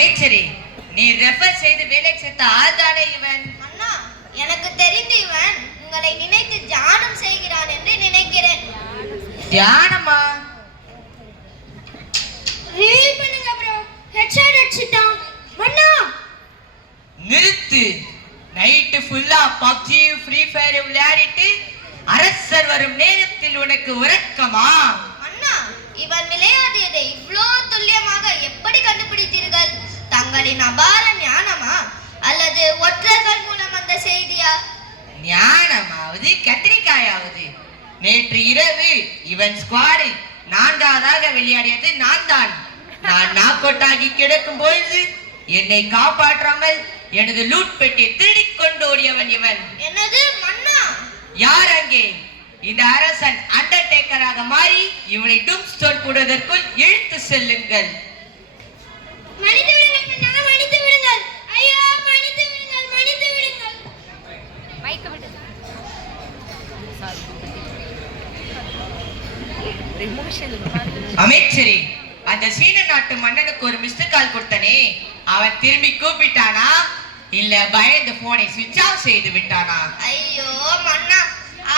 அமைச்சரே, நீ ரெஃபர் செய்து வேலை சேர்த்த ஆள்தானே இவன்? அண்ணா, எனக்கு தெரிந்து இவன் உங்களை நினைத்து தியானம் செய்கிறான் என்று நினைக்கிறேன். தியானமா? ரீல் பண்ணுங்க ப்ரோ. ஹெட்ஷாட் அடிச்சிட்டான். மன்னா நிறுத்து. நைட்டு ஃபுல்லா பப்ஜி ஃப்ரீ ஃபயர் விளையாடிட்டு அரசர் வரும் நேரத்தில் உனக்கு உறக்கமா? அண்ணா, இவன் விளையாடியதை இவ்வளோ துல்லியமாக எப்படி கண்டுபிடித்தீர்கள்? தங்களின் அபார ஞானமா அல்லது ஒற்றர்கள் மூலம் அந்த செய்தியா? ஞானமாவது கத்திரிக்காயாவது. நேற்று இரவு இவன் ஸ்குவாடில் 4வது விளையாடியது நான் தான். நான் நாக்கோட்டாகி கிடக்கும் பொழுது என்னை காப்பாற்றாமல் எனது லூட் பெட்டி திருடிக் கொண்டு ஓடியவன் இவன். என்னது மன்னா? யார் அங்கே? இந்த அரசன் அண்டர்டேக்கராக மாறி இவனை டூம் ஸ்டோன் போடுவதற்குள் இழுத்து செல்லுங்கள். மன்னித்து விடுங்கள் மன்னா, மன்னித்து விடுங்கள். ஐயோ, மன்னித்து விடுங்கள், மன்னித்து விடுங்கள். மைக்க விடு. அமைச்சரே, அந்த சீன நாட்டு மன்னனுக்கு ஒரு மிஸ்டு கால் கொடுத்தனே, அவன் திரும்பி கூப்பிட்டானா இல்ல பயந்து போனை ஸ்விட்ச் ஆஃப் செய்து விட்டானா? ஐயோ மன்னா,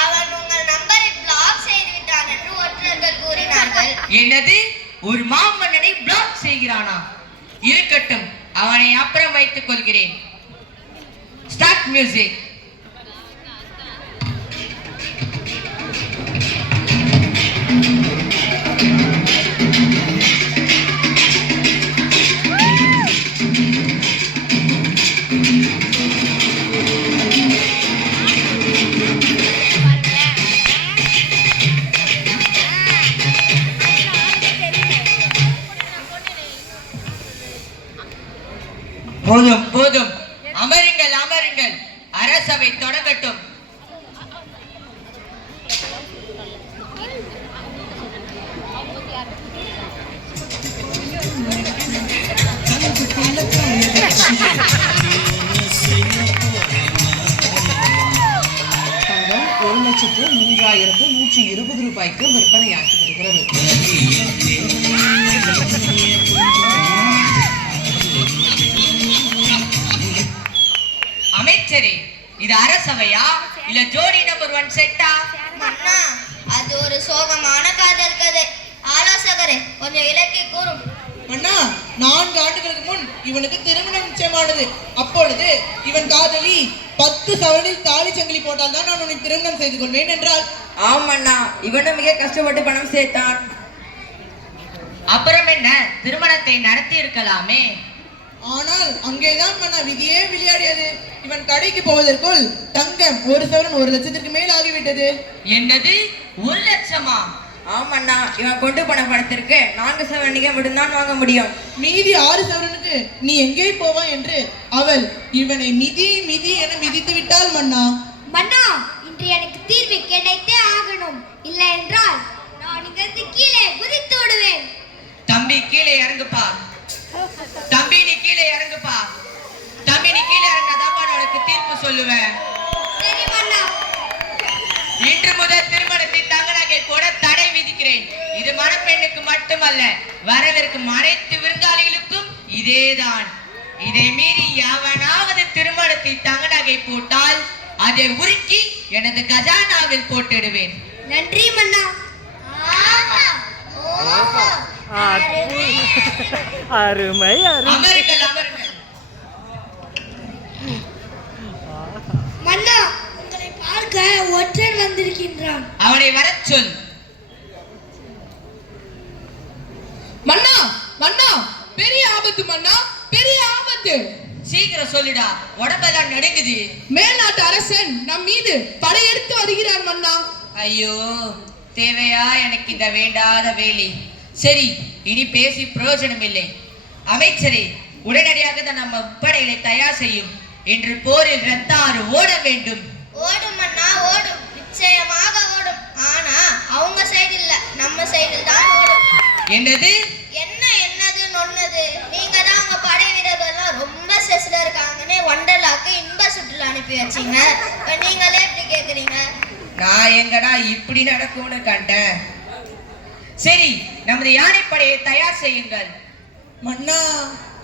அவன் உங்கள் நம்பரை பிளாக் செய்து விட்டான் என்று ஒற்றர்கள் கூறினார்கள். என்னது? ஒரு மாமன்னனை பிளாக் செய்கிறானா? இருக்கட்டும், அவனை அப்புறம் வைத்துக் கொள்கிறேன். Start music. போதும் போதும், அமருங்கள் அமருங்கள், அரசவை தொடங்கட்டும். தங்கம் 1,03,120 ரூபாய்க்கு விற்பனையாகி வருகிறது. அமைச்சரே, இது அரசவையா இல்ல ஜோடி நம்பர் 1 செட்டா? மன்னா, அது ஒரு சோகமான காதல் கதை. ஆலோசகரே, கொஞ்சம் இலக்கி கூறும். அண்ணா, 4 ஆண்டுகளுக்கு முன் இவனுக்கு திருமணம் நிச்சயமானது. அப்பொழுது இவன் காதலி 10 சவரனில் தாலி சங்கிலி போட்டால் தான் நான் உன்னை திருமணம் செய்து கொள்வேன் என்றால். ஆமண்ணா, இவனும் மிக கஷ்டப்பட்டு பணம் சேர்த்தான். அப்புறம் என்ன, திருமணத்தை நடத்தி இருக்கலாமே. ஆனால் அங்கேதான் மன்னா விதியே விளையாடியது. இவன் கடைக்கு போவதற்குள் தங்கம் 1 சவரன் 1 லட்சத்திற்கு மேல் ஆகிவிட்டது. என்னது, 1 லட்சமா? ஆமண்ணா, இவன் கொண்டு போன பணத்திற்கு 4 சவரனுக்கு மட்டும்தான் வாங்க முடியும். மீதி 6 சவரனுக்கு நீ எங்கே போவா என்று அவள் இவனை மிதி மிதி என மிதித்து விட்டாள் மன்னா. மன்னா, இன்று எனக்கு தீர்வு கிடைத்தே ஆகணும். இல்லை என்றால் நான் இங்கிருந்து கீழே குதித்து விடுவேன். தம்பி கீழே இறங்குப்பா. தம்பி நீ கீழே இறங்குப்பா. தம்பி நீ கீழே இறங்காதான் உனக்கு தீர்ப்பு சொல்லுவேன். சரி மன்னா. இன்று முதல் திருமணத்தை தங்க நகை போட தடை விதிக்கிறேன். இது மணப்பெண்ணுக்கு மட்டுமல்ல, வரவிருக்கும் அனைத்து விருந்தாளிகளுக்கும் இதேதான். இதை மீறி எவனாவது திருமணத்தை தங்க நகை போட்டால் அதை உருக்கி எனது கஜானாவில் போட்டுடுவேன். நன்றி மன்னா. அருமை அமருங்கள் அமருங்கள். மன்னா, உங்களை பார்க்க ஒற்றன் வந்திருக்கின்றான். அவனை வரச் சொல். மன்னா மன்னா, பெரிய ஆபத்து மன்னா, பெரிய ஆபத்து. சீக்கிரம் சொல்லுடா, உடம்பெல்லாம் நடுங்குது. மேல்நாட்டு அரசன் நம் மீது படையெடுத்து வருகிறார் மன்னா. ஐயோ, தேவையா எனக்கு இந்த வேண்டாத வேலை? சரி, இனி பேசி பிரயோஜனம் இல்லை. அமைச்சரே, உடனடியாக நம்ம படைகளை தயார் செய்யும். இன்று போரில் ரத்தாறு ஓட வேண்டும். ஓடும் மன்னா, ஓடும், நிச்சயமாக ஓடும். ஆனா அவங்க சைடு இல்ல, நம்ம சைடில் தான் ஓடும். என்னது? என்னது நொன்னது? நீங்க தான் உங்க படை வீரர்கள்லாம் ரொம்ப ஸ்ட்ரெஸ்ல இருக்காங்கன்னு ஒண்டர்லாக்கு இன்ப சுற்றுலா அனுப்பி வச்சீங்க. இப்ப நீங்களே இப்படி கேக்குறீங்க. நான் எங்கடா இப்படி நடக்கும்னு கண்டேன். சரி, நமது யானைப்படையை தயார் செய்யுங்கள். மன்னா,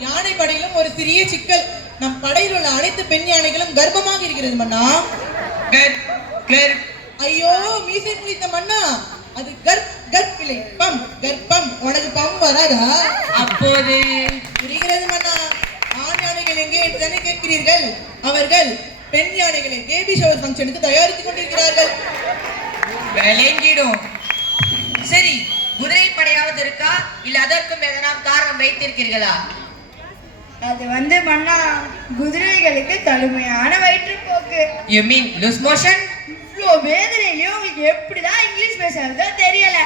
யானை படையிலும் ஒரு சிறிய சிக்கல். நம் படையில் உள்ள அனைத்து பெண் யானைகளும் கர்ப்பமாக இருக்கிறது மன்னா. ஐயோ மீசை முழித்த மன்னா, அது கர்ப்பிலை கர்ப்பம். உனக்கு பம் வராதா? அப்போது புரிகிறது மன்னா. ஆண் யானைகள் எங்கே என்று தானே கேட்கிறீர்கள். அவர்கள் பெண் யானைகளை பேபி ஷவர் ஃபங்க்ஷனுக்கு தயாரித்துக் கொண்டிருக்கிறார்கள். விளங்கிடும். சரி, குதிரை படையாவது இருக்கா, இல்ல அதற்கும் எதனா காரணம் வைத்திருக்கிறீர்களா? அது மன்னா, குதிரைகளுக்கு கடுமையான வயிற்றுப்போக்கு. You mean loose motion? இவ்வளோ வேதனையிலையும் உங்களுக்கு எப்படிதான் இங்கிலீஷ் பேசுறதோ தெரியல.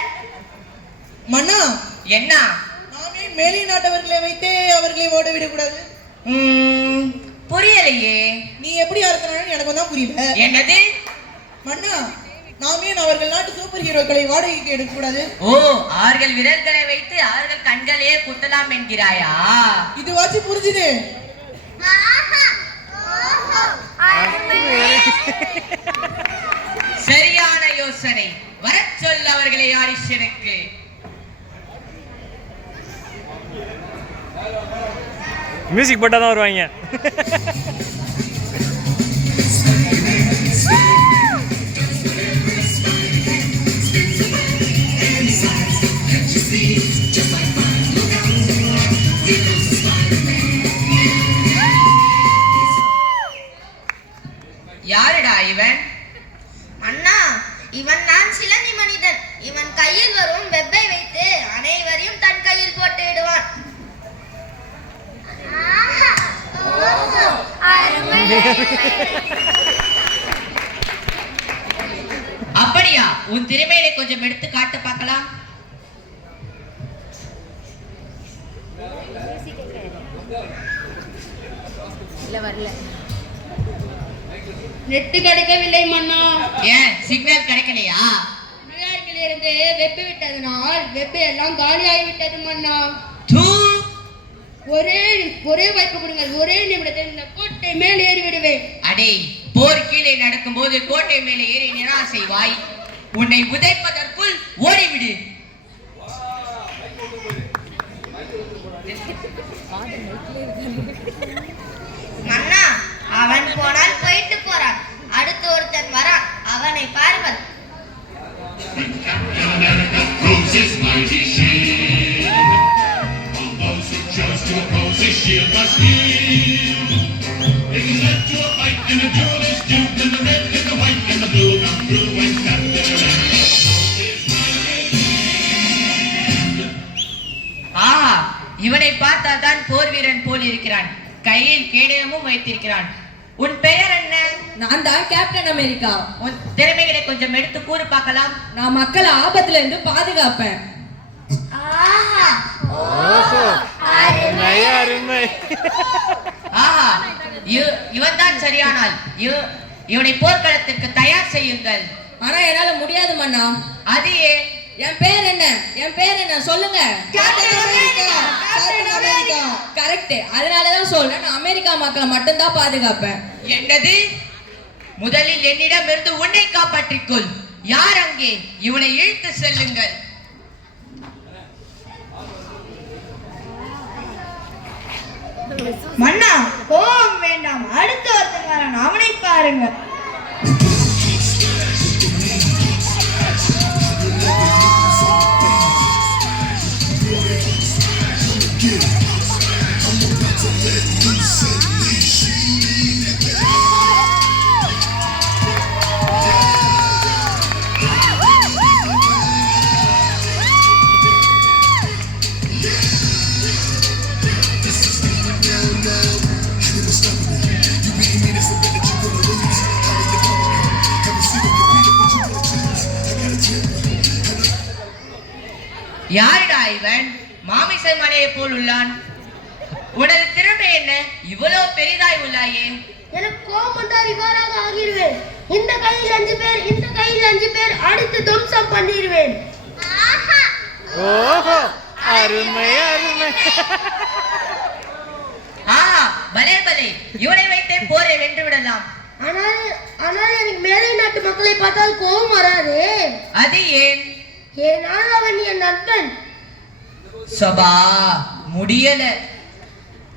மன்னா, என்ன? நாமே மேலை நாட்டவர்களை வைத்தே அவர்களை ஓட விடக்கூடாது. புரியலையே. நீ எப்படி அரசனான்னு எனக்கு தான் புரியல. என்னது? மன்னா, நாமே அவர்கள் நாட்டு சூப்பர் ஹீரோக்களை வாடகைக்கு எடுக்க கூடாது. ஓ, அவர்கள் விரல்களை வைத்து அவர்கள் கண்களையே குத்தலாம் என்கிறாயா? இதுவாச்சு புரிஞ்சுது. சரியான யோசனை. வரச் சொல்ல அவர்களை ஆரிஷனுக்கு. மியூசிக் போட்டால் தான் வருவாங்க. யாருடா இவன்? அண்ணா, இவன் நான் சிலந்தி மனிதன். இவன் கையில் வரும் வெப்பை வைத்து அனைவரையும் தன் கையில் போட்டு விடுவான். அப்படியா? உன் திறமையை கொஞ்சம் எடுத்து காட்டு பார்க்கலாம். நெட்டு கிடைக்கவில்லை மன்னா. ஏன் சிக்னல் கிடைக்கலையா? நியூயார்க்கிலிருந்து வெப்பு விட்டதனால் வெப்பு எல்லாம் காலியாகிவிட்டது மன்னா. ஒரே வாய்ப்பு கொடுங்கள். ஒரே நிமிடத்தில் இந்த கோட்டை மேல் ஏறி விடுவேன். அடே, போர் கீழே நடக்கும் போது கோட்டை மேலே ஏறி என்ன செய்வாய்? உன்னை உதைப்பதற்குள் ஓடிவிடு. மன்னா, அவன் போனால் போயிட்டு போறான். அடுத்து ஒருத்தன் வரான், அவனை பாருங்கள். இவனை பார்த்தால் தான் போர் வீரன் போல் இருக்கிறான். கையில் கேடயமும் வைத்திருக்கிறான். உன் பெயர் என்ன? நான் தான் கேப்டன் அமெரிக்கா. உன் திறமைகளை கொஞ்சம் எடுத்து கூறு பார்க்கலாம். நான் மக்களை ஆபத்துல இருந்து பாதுகாப்பேன். இவன் தான் சரியானால் இவனை போர்க்களத்திற்கு தயார் செய்யுங்கள். ஆனா என்னால முடியாது மன்னா. அது ஏன்? என் பேர் என்ன சொல்லுங்க. கரெக்ட். அதனாலதான் சொல்றேன், நான் அமெரிக்கா மக்களை மட்டும்தான் பாதுகாப்பேன். என்னது? முதலில் என்னிடம் இருந்து உன்னை காப்பாற்றிக்கொள். யார் அங்கே? இவனை இழுத்து செல்லுங்கள். மன்னா, கோபம் வேண்டாம். அடுத்த ஒருத்தன் வரான், அவனை பாருங்க. யாருடா இவன்? மாமிசை மலையை போல் உள்ளான். உனது திறமை என்ன? இவ்வளவு பெரிதாய் உள்ளாயே. எனக்கு கோபம் வந்தால் இவ்வாறாக ஆகிடுவேன். இந்த கையில் 5 பேர், இந்த கையில் 5 பேர், அடுத்து தும்சம் பண்ணிடுவேன். ஓஹோ, அருமை அருமை. பலே பலே, இவனை வைத்தே போரை வென்று விடலாம். ஆனால் எனக்கு மேலை நாட்டு மக்களை பார்த்தால் கோபம் வராது. அது ஏன்? ஏனால் அவன் என் நண்பன். சபா, முடியல.